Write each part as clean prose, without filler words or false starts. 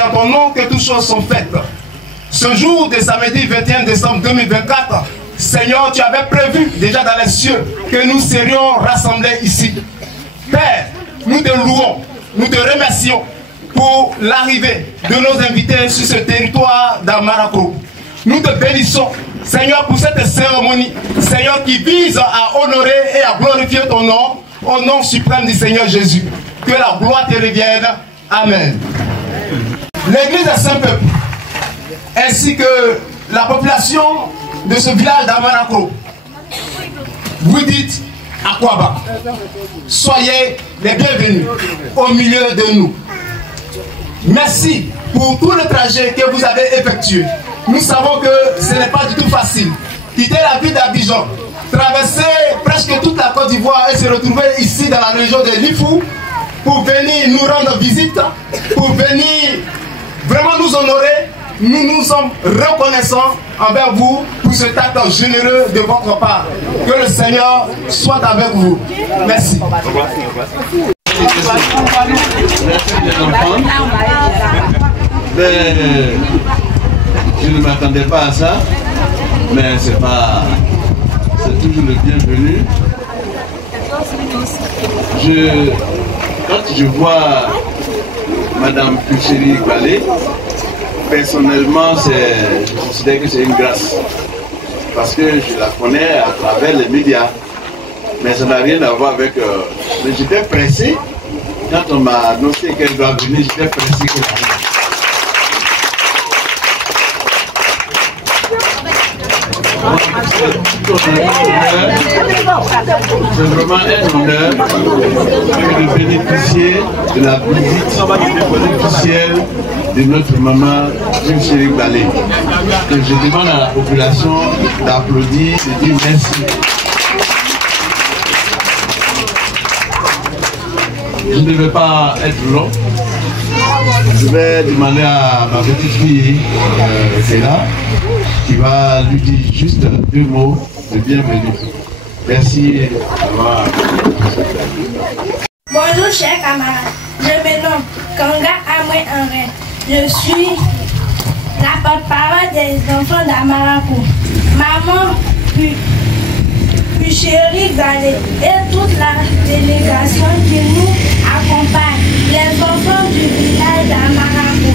c'est en ton nom que toutes choses sont faites. Ce jour de samedi 21 décembre 2024, Seigneur, tu avais prévu déjà dans les cieux que nous serions rassemblés ici. Père, nous te louons, nous te remercions pour l'arrivée de nos invités sur ce territoire d'Amarako. Nous te bénissons, Seigneur, pour cette cérémonie, Seigneur, qui vise à honorer et à glorifier ton nom, au nom suprême du Seigneur Jésus. Que la gloire te revienne. Amen. L'église de Saint-Peuple, ainsi que la population de ce village d'Amarako, vous dites à Kwaba, soyez les bienvenus au milieu de nous. Merci pour tout le trajet que vous avez effectué. Nous savons que ce n'est pas du tout facile. Quitter la ville d'Abidjan, traverser presque toute la Côte d'Ivoire et se retrouver ici dans la région de Lifou pour venir nous rendre visite, pour venir vraiment nous honorer. Nous nous sommes reconnaissants envers vous pour cet acte généreux de votre part. Que le Seigneur soit avec vous. Merci. Je ne m'attendais pas à ça, mais c'est toujours le bienvenu. Quand je vois Madame Pucheri Balé, personnellement, je considère que c'est une grâce. Parce que je la connais à travers les médias. Mais ça n'a rien à voir avec... mais j'étais pressé. Quand on m'a annoncé qu'elle doit venir, j'étais pressé qu'elle vienne. C'est vraiment un honneur de bénéficier de la visite officielle de notre maman Pucheri Balé. Je demande à la population d'applaudir et de dire merci. Je ne vais pas être long. Je vais demander à ma petite fille qui est là, qui va lui dire juste 2 mots de bienvenue. Merci. Bonjour chers camarades, je me nomme Kanga Amwe Henry. Je suis la porte-parole des enfants d'Amarako. Maman Pucheri Balé et toute la délégation qui nous accompagne, les enfants du village d'Amarako,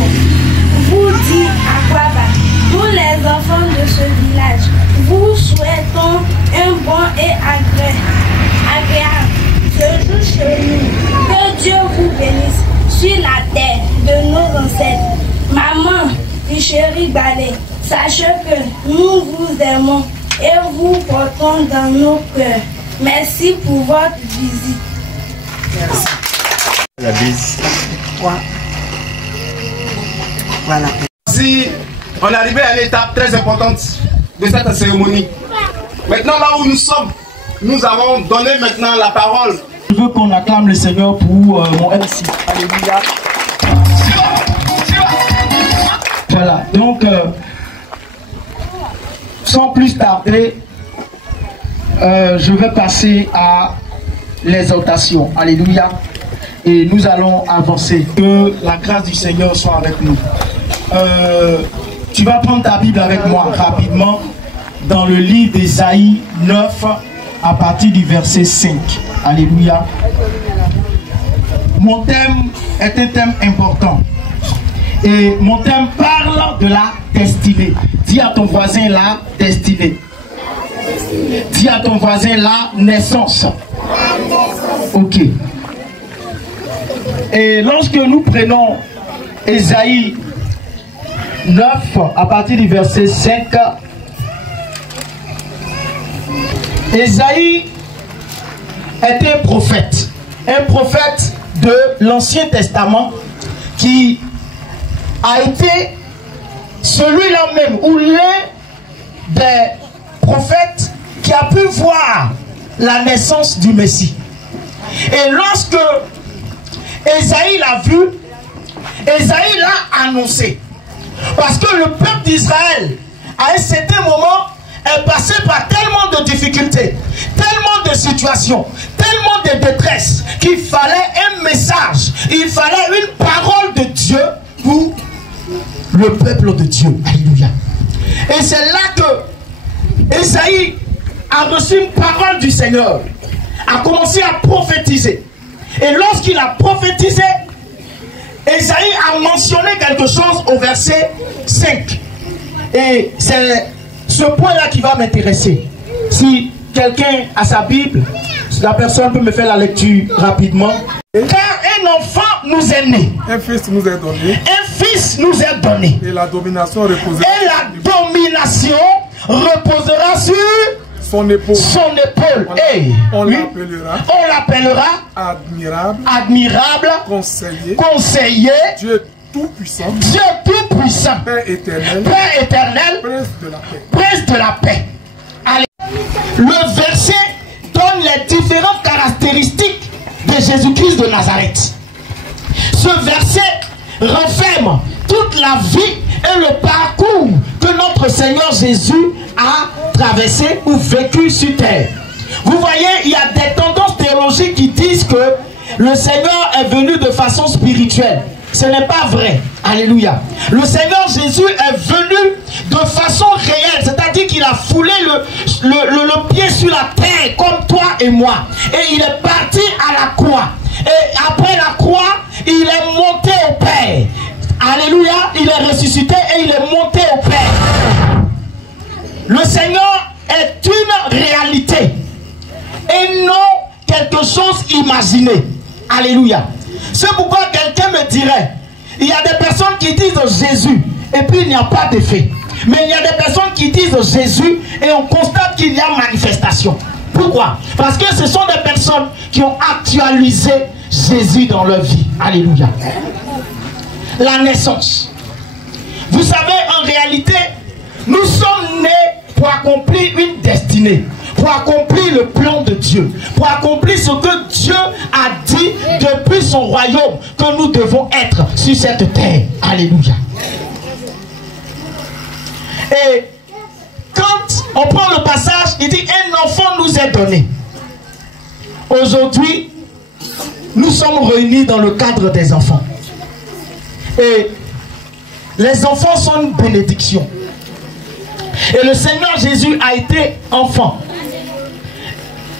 vous dit à Kwaba, tous les enfants de ce village, vous souhaitons un bon et agréable séjour chez nous. Que Dieu vous bénisse sur la terre de nos ancêtres. Maman Pucheri Balé, sachez que nous vous aimons et vous portons dans nos cœurs. Merci pour votre visite. Merci. La bise. Voilà. Si on est arrivé à une étape très importante de cette cérémonie. Maintenant, là où nous sommes, nous avons donné maintenant la parole. Je veux qu'on acclame le Seigneur pour mon MC. Alléluia. Voilà, donc sans plus tarder, je vais passer à l'exaltation. Alléluia. Et nous allons avancer. Que la grâce du Seigneur soit avec nous. Tu vas prendre ta Bible avec moi rapidement dans le livre d'Ésaïe 9 à partir du verset 5. Alléluia. Mon thème est un thème important. Et mon thème parle de la destinée. Dis à ton voisin la destinée. Dis à ton voisin la naissance. Ok. Et lorsque nous prenons Ésaïe 9 à partir du verset 5, Ésaïe était un prophète de l'Ancien Testament qui a été celui-là même ou l'un des prophètes qui a pu voir la naissance du Messie. Et lorsque Ésaïe l'a vu, Ésaïe l'a annoncé. Parce que le peuple d'Israël, à un certain moment, est passé par tellement de difficultés, tellement de situations, tellement de détresse, qu'il fallait un message, il fallait une parole de Dieu pour le peuple de Dieu. Alléluia. Et c'est là que Esaïe a reçu une parole du Seigneur, a commencé à prophétiser. Et lorsqu'il a prophétisé, Esaïe a mentionné quelque chose au verset 5. Et c'est ce point-là qui va m'intéresser. Si quelqu'un a sa Bible, la personne peut me faire la lecture rapidement. Car un enfant nous est né. Un fils nous est donné. Un fils nous est donné. Et la domination reposera. Et la domination reposera sur son épaule. Son épaule. On oui, l'appellera admirable. Admirable. Conseiller. Conseiller. Dieu tout-puissant. Dieu tout-puissant. Père éternel. Père éternel. Prince de la paix. Prince de la paix. Allez. Le verset donne les différentes caractéristiques de Jésus-Christ de Nazareth. Ce verset renferme toute la vie et le parcours que notre Seigneur Jésus a traversé ou vécu sur terre. Vous voyez, il y a des tendances théologiques qui disent que le Seigneur est venu de façon spirituelle. Ce n'est pas vrai. Alléluia. Le Seigneur Jésus est venu de façon réelle, c'est-à-dire qu'il a foulé le pied sur la terre comme toi et moi. Et il est parti à la croix. Et après la croix, il est monté au Père. Alléluia. Il est ressuscité et il est monté au Père. Le Seigneur est une réalité et non quelque chose imaginé. Alléluia. C'est pourquoi quelqu'un me dirait, il y a des personnes qui disent Jésus et puis il n'y a pas d'effet. Mais il y a des personnes qui disent Jésus et on constate qu'il y a manifestation. Pourquoi? Parce que ce sont des personnes qui ont actualisé Jésus dans leur vie. Alléluia. La naissance. Vous savez, en réalité, nous sommes nés pour accomplir une destinée, pour accomplir le plan de Dieu, pour accomplir ce que Dieu a dit depuis son royaume, que nous devons être sur cette terre. Alléluia. Et quand on prend le passage, il dit un enfant nous est donné. Aujourd'hui, nous sommes réunis dans le cadre des enfants. Et les enfants sont une bénédiction. Et le Seigneur Jésus a été enfant.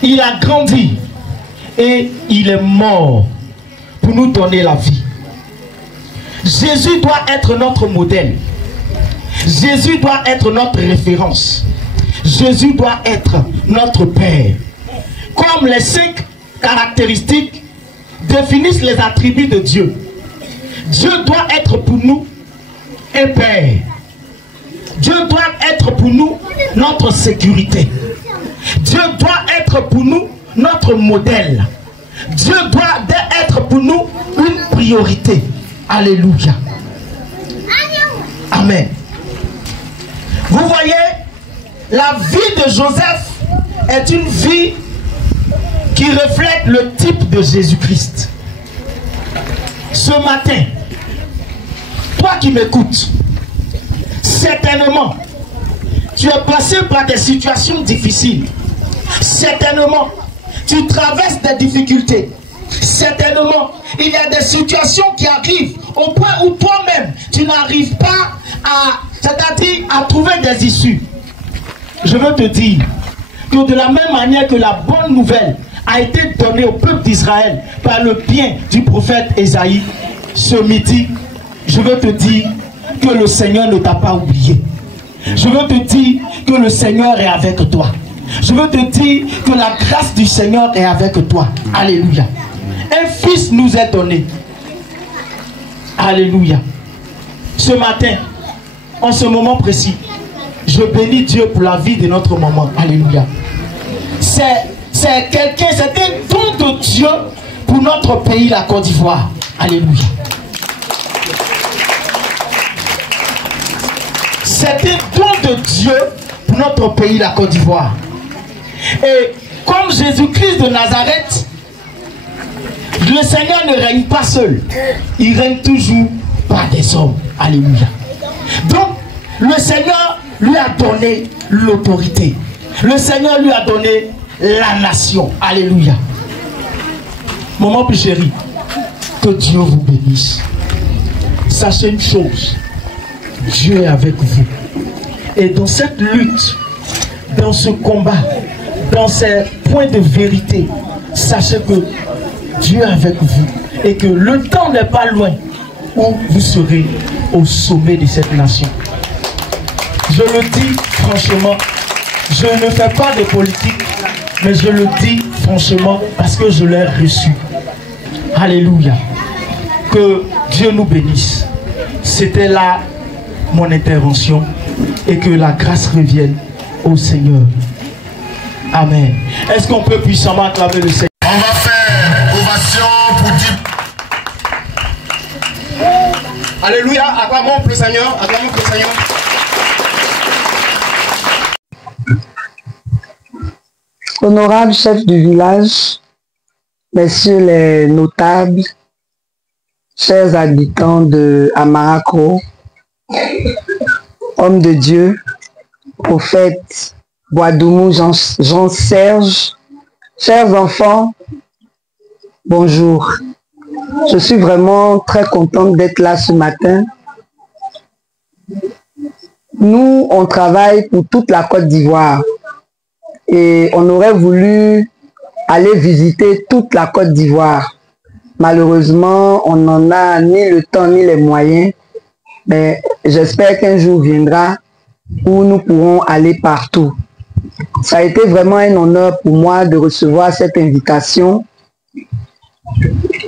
Il a grandi. Et il est mort pour nous donner la vie. Jésus doit être notre modèle. Jésus doit être notre référence. Jésus doit être notre Père. Comme les 5 caractéristiques définissent les attributs de Dieu. Dieu doit être pour nous un Père. Dieu doit être pour nous notre sécurité. Dieu doit être pour nous notre modèle. Dieu doit être pour nous une priorité. Alléluia. Amen. Vous voyez, la vie de Joseph est une vie qui reflète le type de Jésus-Christ. Ce matin, toi qui m'écoutes, certainement, tu es passé par des situations difficiles. Certainement, tu traverses des difficultés. Certainement, il y a des situations qui arrivent au point où toi-même, tu n'arrives pas à trouver des issues. Je veux te dire que de la même manière que la bonne nouvelle a été donnée au peuple d'Israël par le bien du prophète Esaïe, ce midi, je veux te dire que le Seigneur ne t'a pas oublié. Je veux te dire que le Seigneur est avec toi. Je veux te dire que la grâce du Seigneur est avec toi. Alléluia. Un fils nous est donné. Alléluia. Ce matin, en ce moment précis, je bénis Dieu pour la vie de notre maman. Alléluia. C'est quelqu'un, c'est un don de Dieu pour notre pays, la Côte d'Ivoire. Alléluia. C'est un don de Dieu pour notre pays, la Côte d'Ivoire. Et comme Jésus-Christ de Nazareth, le Seigneur ne règne pas seul. Il règne toujours par des hommes. Alléluia. Donc, le Seigneur lui a donné l'autorité. Le Seigneur lui a donné la nation. Alléluia. Maman plus chérie, que Dieu vous bénisse. Sachez une chose. Dieu est avec vous. Et dans cette lutte, dans ce combat, dans ces points de vérité, sachez que Dieu est avec vous et que le temps n'est pas loin où vous serez au sommet de cette nation. Je le dis franchement, je ne fais pas de politique, mais je le dis franchement parce que je l'ai reçu. Alléluia. Que Dieu nous bénisse. C'était là mon intervention et que la grâce revienne au Seigneur. Amen. Est-ce qu'on peut puissamment acclamer le Seigneur? On va faire ovation pour dire. Alléluia, acclamons le Seigneur, acclamons le Seigneur. Honorable chef du village, messieurs les notables, chers habitants de Amaracro, hommes de Dieu, prophète Boadoumou Jean-Serge, chers enfants, bonjour. Je suis vraiment très contente d'être là ce matin. Nous, on travaille pour toute la Côte d'Ivoire et on aurait voulu aller visiter toute la Côte d'Ivoire. Malheureusement, on n'en a ni le temps ni les moyens, mais j'espère qu'un jour viendra où nous pourrons aller partout. Ça a été vraiment un honneur pour moi de recevoir cette invitation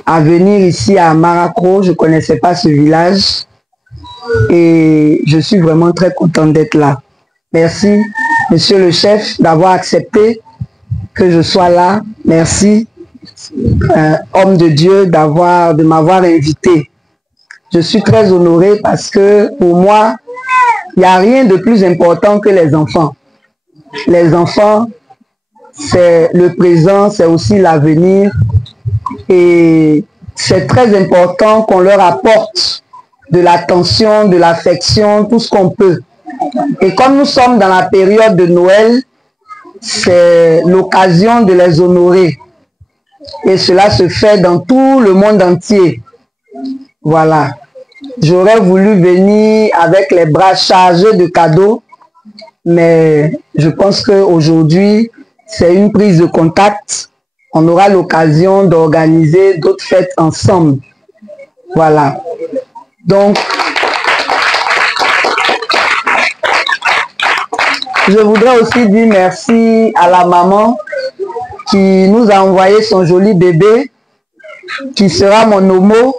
à venir ici à Amaracro. Je ne connaissais pas ce village et je suis vraiment très contente d'être là. Merci, monsieur le chef, d'avoir accepté que je sois là. Merci, homme de Dieu, de m'avoir invité. Je suis très honoré parce que pour moi, il n'y a rien de plus important que les enfants. Les enfants, c'est le présent, c'est aussi l'avenir. Et c'est très important qu'on leur apporte de l'attention, de l'affection, tout ce qu'on peut. Et comme nous sommes dans la période de Noël, c'est l'occasion de les honorer. Et cela se fait dans tout le monde entier. Voilà. J'aurais voulu venir avec les bras chargés de cadeaux, mais je pense qu'aujourd'hui, c'est une prise de contact. On aura l'occasion d'organiser d'autres fêtes ensemble. Voilà. Donc, je voudrais aussi dire merci à la maman qui nous a envoyé son joli bébé, qui sera mon homo.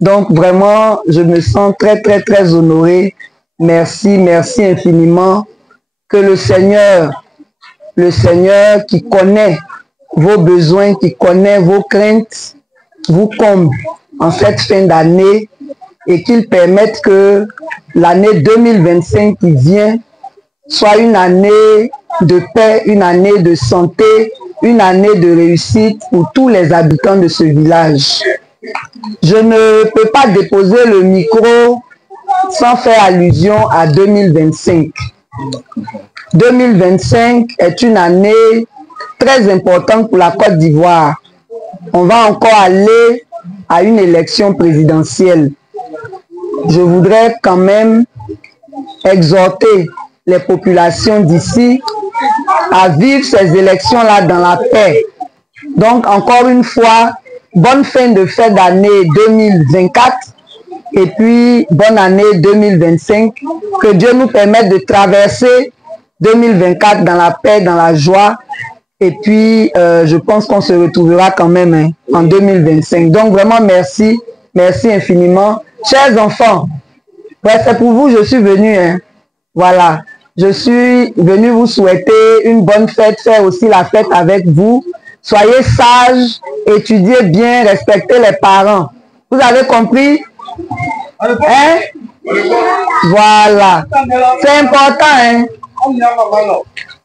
Donc, vraiment, je me sens très, très, très honoré. Merci, merci infiniment. Que le Seigneur qui connaît vos besoins, qui connaît vos craintes, vous comble en cette fin d'année et qu'il permette que l'année 2025 qui vient soit une année de paix, une année de santé, une année de réussite pour tous les habitants de ce village. Je ne peux pas déposer le micro sans faire allusion à 2025. 2025 est une année très importante pour la Côte d'Ivoire. On va encore aller à une élection présidentielle. Je voudrais quand même exhorter les populations d'ici à vivre ces élections-là dans la paix. Donc, encore une fois, bonne fin de fête d'année 2024 et puis bonne année 2025. Que Dieu nous permette de traverser 2024 dans la paix, dans la joie. Et puis, je pense qu'on se retrouvera quand même en 2025. Donc, vraiment, merci. Merci infiniment. Chers enfants, ouais, c'est pour vous que je suis venu. Voilà. Je suis venu vous souhaiter une bonne fête, faire aussi la fête avec vous. Soyez sages, étudiez bien, respectez les parents. Vous avez compris? Hein? Voilà. C'est important,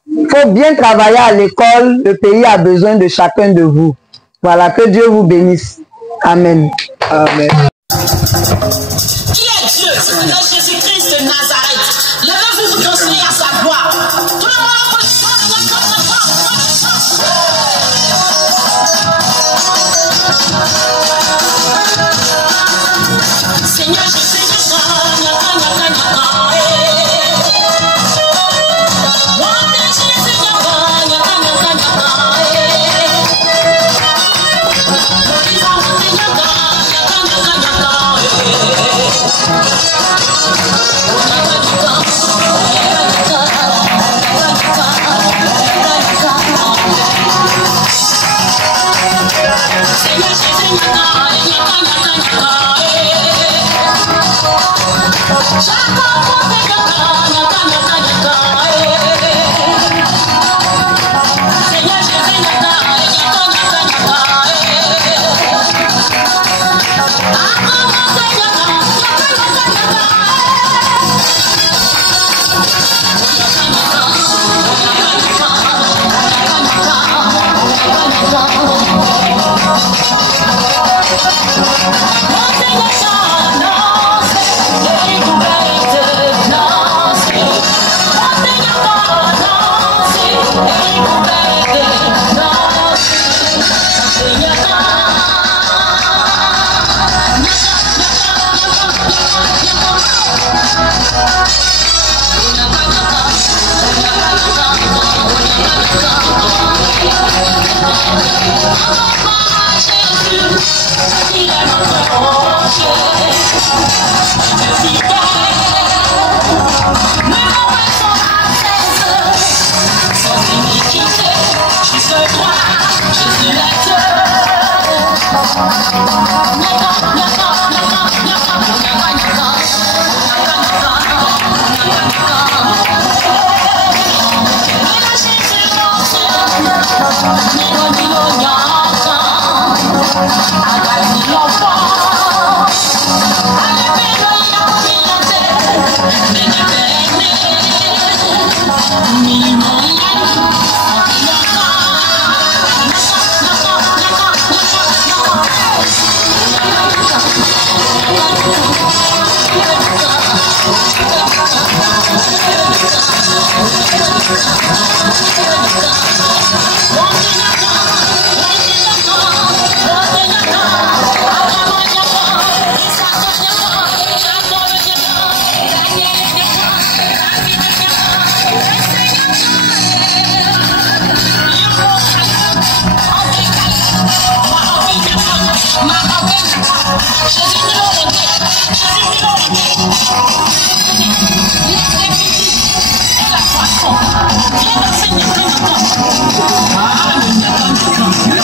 Il faut bien travailler à l'école. Le pays a besoin de chacun de vous. Voilà, que Dieu vous bénisse. Amen. Amen. Qui est Dieu? Seigneur Jésus-Christ de Nazareth. Levez-vous vous danser à sa gloire. Tout le monde. Seigneur Jésus, Il est notre rocher, Dieu fidèle, mes moments sont apaisés, sans iniquité, jusque toi, Jésus est Dieu. Le